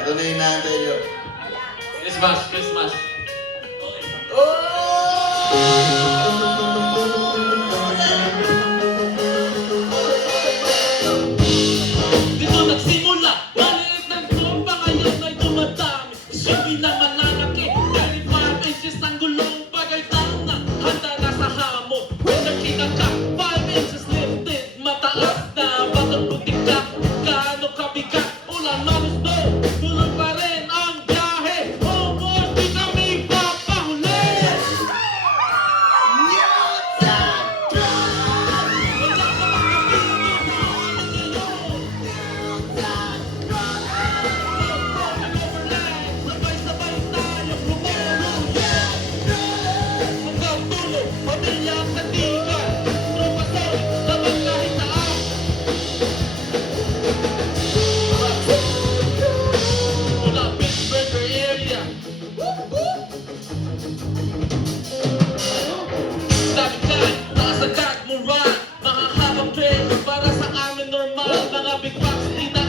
Ito na yung inaantay nyo. Christmas, Christmas. Dito nagsimula, maliit ng tropa, ngayon ay dumadami. Subi na mananaki, 35 inches ang gulong, bagay na handa na sa hamon. When nakita ka, 5 inches lifted, mataas na, bakit putik ka, gaano kabigat, ulan manos do, tuloy pa rin ang biyahe, almost di kami papahuli. Wala ka makapigil na amin ngayon. Sabay-sabay tayong lumulong. Hanggang dulo, pamilya at katigan. Tropa solid, laban kahit saan. Mula Pittsburgh area. Sabi ka, taas ang tagmuran. Mahahabang trail para sa amin normal. Mga big bucks, di na